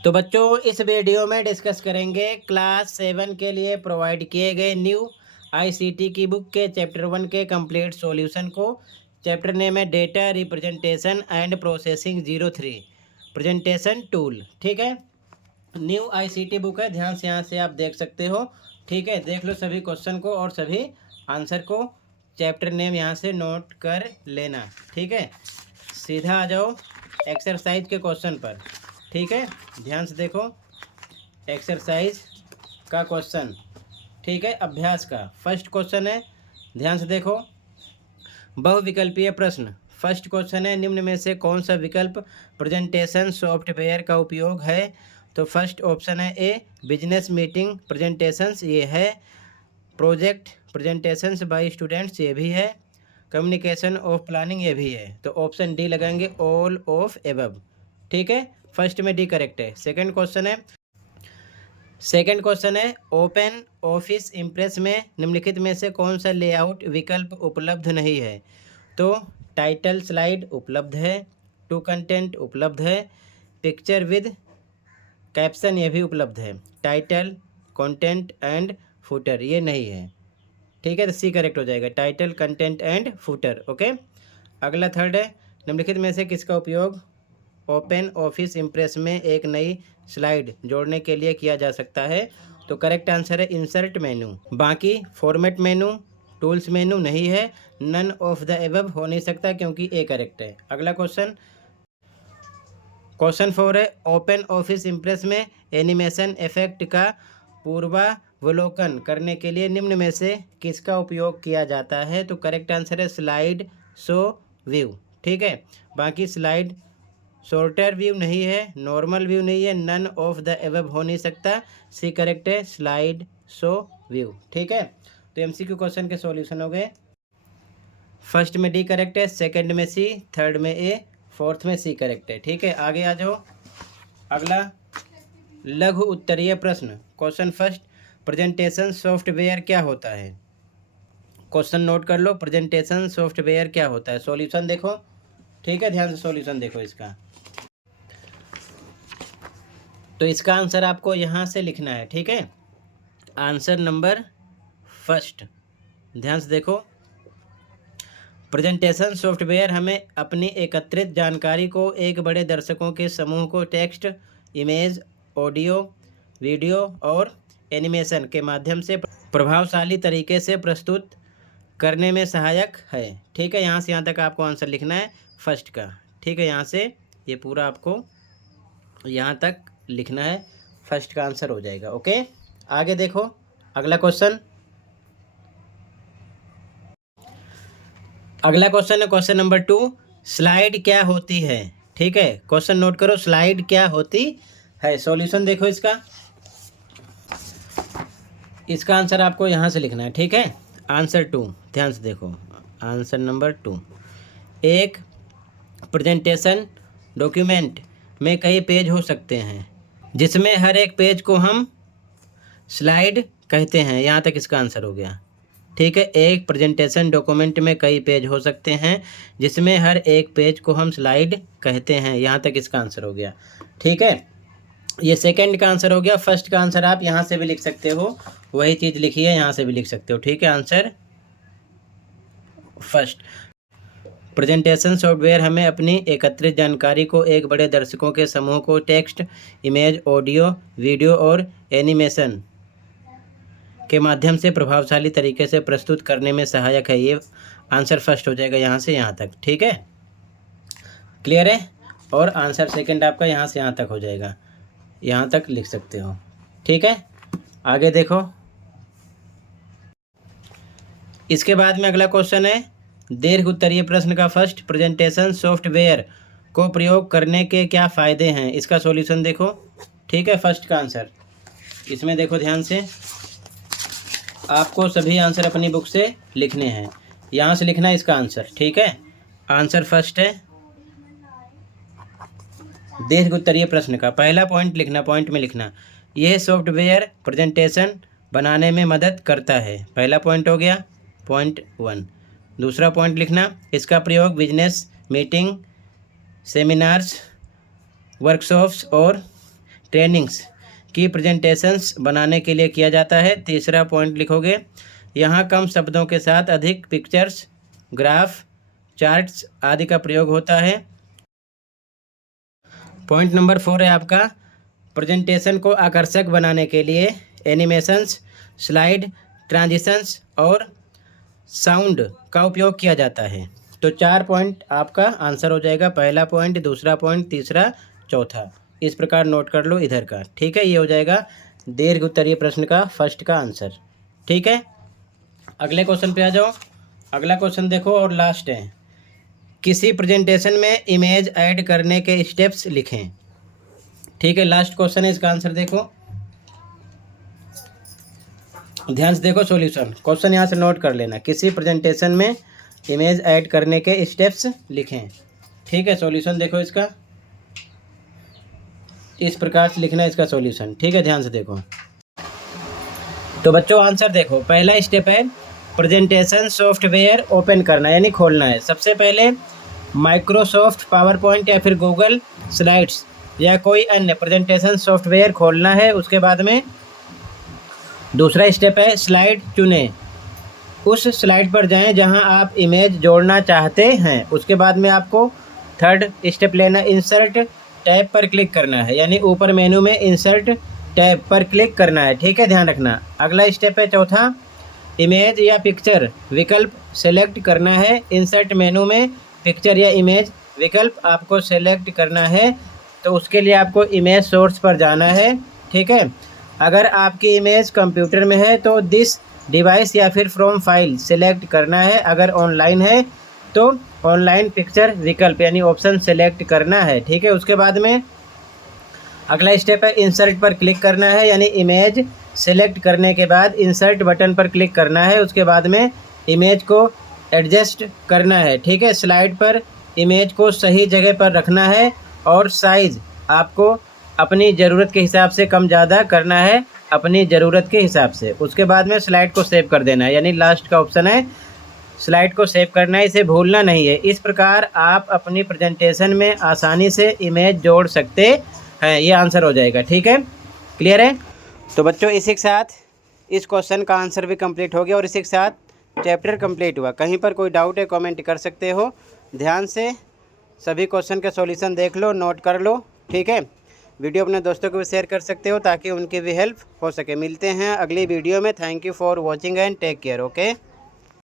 तो बच्चों इस वीडियो में डिस्कस करेंगे क्लास 7 के लिए प्रोवाइड किए गए न्यू आईसीटी की बुक के चैप्टर 1 के कंप्लीट सॉल्यूशन को। चैप्टर नेम है data representation and processing 03 presentation tool. ठीक है, न्यू आईसीटी बुक है, ध्यान से यहाँ से आप देख सकते हो। ठीक है, देख लो सभी क्वेश्चन को और सभी आंसर को। चैप्टर नेम यहाँ से नोट कर लेना। ठीक है, सीधा आ जाओ एक्सरसाइज के क्वेश्चन पर। ठीक है, ध्यान से देखो एक्सरसाइज का क्वेश्चन। ठीक है, अभ्यास का फर्स्ट क्वेश्चन है, ध्यान से देखो। बहुविकल्पीय प्रश्न। फर्स्ट क्वेश्चन है, निम्न में से कौन सा विकल्प प्रेजेंटेशन सॉफ्टवेयर का उपयोग है? तो फर्स्ट ऑप्शन है ए बिजनेस मीटिंग प्रेजेंटेशंस, ये है। प्रोजेक्ट प्रेजेंटेशंस बाय स्टूडेंट्स, ये भी है। कम्युनिकेशन ऑफ प्लानिंग, ये भी है। तो ऑप्शन डी लगाएंगे, ऑल ऑफ एबव। ठीक है, फर्स्ट में डी करेक्ट है। सेकंड क्वेश्चन है ओपन ऑफिस इम्प्रेस में निम्नलिखित में से कौन सा लेआउट विकल्प उपलब्ध नहीं है? तो टाइटल स्लाइड उपलब्ध है, टू कंटेंट उपलब्ध है, पिक्चर विद कैप्शन ये भी उपलब्ध है, टाइटल कंटेंट एंड फुटर ये नहीं है। ठीक है, तो सी करेक्ट हो जाएगा, title content and footer. Okay, अगला थर्ड है, निम्नलिखित में से किसका उपयोग ओपन ऑफिस इम्प्रेस में एक नई स्लाइड जोड़ने के लिए किया जा सकता है? तो करेक्ट आंसर है इंसर्ट मेनू। बाकी फॉर्मेट मेनू, टूल्स मेनू नहीं है, नन ऑफ द एबव हो नहीं सकता क्योंकि ए करेक्ट है। अगला क्वेश्चन 4 है, ओपन ऑफिस इम्प्रेस में एनिमेशन इफेक्ट का पूर्वावलोकन करने के लिए निम्न में से किसका उपयोग किया जाता है? तो करेक्ट आंसर है स्लाइड शो व्यू। ठीक है, बाकी स्लाइड शॉर्टर व्यू नहीं है, नॉर्मल व्यू नहीं है, नन ऑफ द एबव हो नहीं सकता, सी करेक्ट है स्लाइड शो व्यू। ठीक है, तो एमसीक्यू क्वेश्चन के सॉल्यूशन हो गए। फर्स्ट में डी करेक्ट है, सेकंड में सी, थर्ड में ए, फोर्थ में सी करेक्ट है। ठीक है, आगे आ जाओ। अगला लघु उत्तरीय प्रश्न। क्वेश्चन फर्स्ट, प्रेजेंटेशन सॉफ्टवेयर क्या होता है? क्वेश्चन नोट कर लो, प्रेजेंटेशन सॉफ्टवेयर क्या होता है? सॉल्यूशन देखो। ठीक है, ध्यान से सॉल्यूशन देखो इसका। तो इसका आंसर आपको यहाँ से लिखना है। ठीक है, आंसर नंबर फर्स्ट, ध्यान से देखो। प्रेजेंटेशन सॉफ्टवेयर हमें अपनी एकत्रित जानकारी को एक बड़े दर्शकों के समूह को टेक्स्ट, इमेज, ऑडियो, वीडियो और एनिमेशन के माध्यम से प्रभावशाली तरीके से प्रस्तुत करने में सहायक है। ठीक है, यहाँ से यहाँ तक आपको आंसर लिखना है फर्स्ट का। ठीक है, यहाँ से ये पूरा आपको यहाँ तक लिखना है, फर्स्ट का आंसर हो जाएगा। ओके, आगे देखो अगला क्वेश्चन। अगला क्वेश्चन है क्वेश्चन नंबर 2, स्लाइड क्या होती है? ठीक है, क्वेश्चन नोट करो, स्लाइड क्या होती है? सॉल्यूशन देखो इसका। इसका आंसर आपको यहाँ से लिखना है। ठीक है, आंसर 2, ध्यान से देखो, आंसर नंबर 2। एक प्रेजेंटेशन डॉक्यूमेंट में कई पेज हो सकते हैं जिसमें हर एक पेज को हम स्लाइड कहते हैं। यहाँ तक इसका आंसर हो गया। ठीक है, एक प्रेजेंटेशन डॉक्यूमेंट में कई पेज हो सकते हैं जिसमें हर एक पेज को हम स्लाइड कहते हैं। यहाँ तक इसका आंसर हो गया। ठीक है, ये सेकंड का आंसर हो गया। फर्स्ट का आंसर आप यहाँ से भी लिख सकते हो, वही चीज़ लिखी है, यहाँ से भी लिख सकते हो। ठीक है, आंसर फर्स्ट। प्रेजेंटेशन सॉफ्टवेयर हमें अपनी एकत्रित जानकारी को एक बड़े दर्शकों के समूह को टेक्स्ट, इमेज, ऑडियो, वीडियो और एनिमेशन के माध्यम से प्रभावशाली तरीके से प्रस्तुत करने में सहायक है। ये आंसर फर्स्ट हो जाएगा यहाँ से यहाँ तक। ठीक है, क्लियर है? और आंसर सेकंड आपका यहाँ से यहाँ तक हो जाएगा, यहाँ तक लिख सकते हो। ठीक है, आगे देखो। इसके बाद में अगला क्वेश्चन है दीर्घ उत्तरीय प्रश्न का फर्स्ट, प्रेजेंटेशन सॉफ्टवेयर को प्रयोग करने के क्या फ़ायदे हैं? इसका सॉल्यूशन देखो। ठीक है, फर्स्ट का आंसर इसमें देखो ध्यान से, आपको सभी आंसर अपनी बुक से लिखने हैं, यहाँ से लिखना है इसका आंसर। ठीक है, आंसर फर्स्ट है दीर्घ उत्तरीय प्रश्न का। पहला पॉइंट लिखना, पॉइंट में लिखना, यह सॉफ्टवेयर प्रेजेंटेशन बनाने में मदद करता है। पहला पॉइंट हो गया, पॉइंट 1। दूसरा पॉइंट लिखना, इसका प्रयोग बिजनेस मीटिंग, सेमिनार्स, वर्कशॉप्स और ट्रेनिंग्स की प्रेजेंटेशंस बनाने के लिए किया जाता है। तीसरा पॉइंट लिखोगे, यहाँ कम शब्दों के साथ अधिक पिक्चर्स, ग्राफ, चार्ट्स आदि का प्रयोग होता है। पॉइंट नंबर 4 है आपका, प्रेजेंटेशन को आकर्षक बनाने के लिए एनिमेशंस, स्लाइड, ट्रांजिशंस और साउंड का उपयोग किया जाता है। तो 4 पॉइंट आपका आंसर हो जाएगा, पहला पॉइंट, दूसरा पॉइंट, तीसरा, चौथा। इस प्रकार नोट कर लो इधर का, ठीक है। ये हो जाएगा दीर्घ उत्तरीय प्रश्न का फर्स्ट का आंसर, ठीक है। अगले क्वेश्चन पे आ जाओ। अगला क्वेश्चन देखो और लास्ट है, किसी प्रेजेंटेशन में इमेज ऐड करने के स्टेप्स लिखें, ठीक है। लास्ट क्वेश्चन है, इसका आंसर देखो, ध्यान से देखो सॉल्यूशन। क्वेश्चन यहाँ से नोट कर लेना, किसी प्रेजेंटेशन में इमेज ऐड करने के स्टेप्स लिखें, ठीक है। सॉल्यूशन देखो इसका, इस प्रकार से लिखना है इसका सॉल्यूशन, ठीक है। ध्यान से देखो। तो बच्चों आंसर देखो, पहला स्टेप है प्रेजेंटेशन सॉफ्टवेयर ओपन करना यानी खोलना है। सबसे पहले माइक्रोसॉफ्ट पावर पॉइंट या फिर गूगल स्लाइड्स या कोई अन्य प्रेजेंटेशन सॉफ्टवेयर खोलना है। उसके बाद में दूसरा स्टेप है स्लाइड चुनें, उस स्लाइड पर जाएं जहां आप इमेज जोड़ना चाहते हैं। उसके बाद में आपको थर्ड स्टेप लेना, इंसर्ट टैब पर क्लिक करना है, यानी ऊपर मेनू में इंसर्ट टैब पर क्लिक करना है, ठीक है, ध्यान रखना। अगला स्टेप है चौथा, इमेज या पिक्चर विकल्प सेलेक्ट करना है। इंसर्ट मेनू में पिक्चर या इमेज विकल्प आपको सेलेक्ट करना है, तो उसके लिए आपको इमेज सोर्स पर जाना है, ठीक है। अगर आपकी इमेज कंप्यूटर में है तो दिस डिवाइस या फिर फ्रॉम फाइल सेलेक्ट करना है। अगर ऑनलाइन है तो ऑनलाइन पिक्चर विकल्प यानी ऑप्शन सेलेक्ट करना है, ठीक है। उसके बाद में अगला स्टेप है इंसर्ट पर क्लिक करना है, यानी इमेज सेलेक्ट करने के बाद इंसर्ट बटन पर क्लिक करना है। उसके बाद में इमेज को एडजस्ट करना है, ठीक है। स्लाइड पर इमेज को सही जगह पर रखना है और साइज़ आपको अपनी ज़रूरत के हिसाब से कम ज़्यादा करना है, अपनी ज़रूरत के हिसाब से। उसके बाद में स्लाइड को सेव कर देना है, यानी लास्ट का ऑप्शन है स्लाइड को सेव करना है, इसे भूलना नहीं है। इस प्रकार आप अपनी प्रेजेंटेशन में आसानी से इमेज जोड़ सकते हैं। ये आंसर हो जाएगा, ठीक है, क्लियर है। तो बच्चों इसी के साथ इस क्वेश्चन का आंसर भी कंप्लीट हो गया और इसी के साथ चैप्टर कंप्लीट हुआ। कहीं पर कोई डाउट है कमेंट कर सकते हो। ध्यान से सभी क्वेश्चन का सॉल्यूशन देख लो, नोट कर लो, ठीक है। वीडियो अपने दोस्तों को भी शेयर कर सकते हो ताकि उनकी भी हेल्प हो सके। मिलते हैं अगली वीडियो में। Thank you for watching and take care, okay.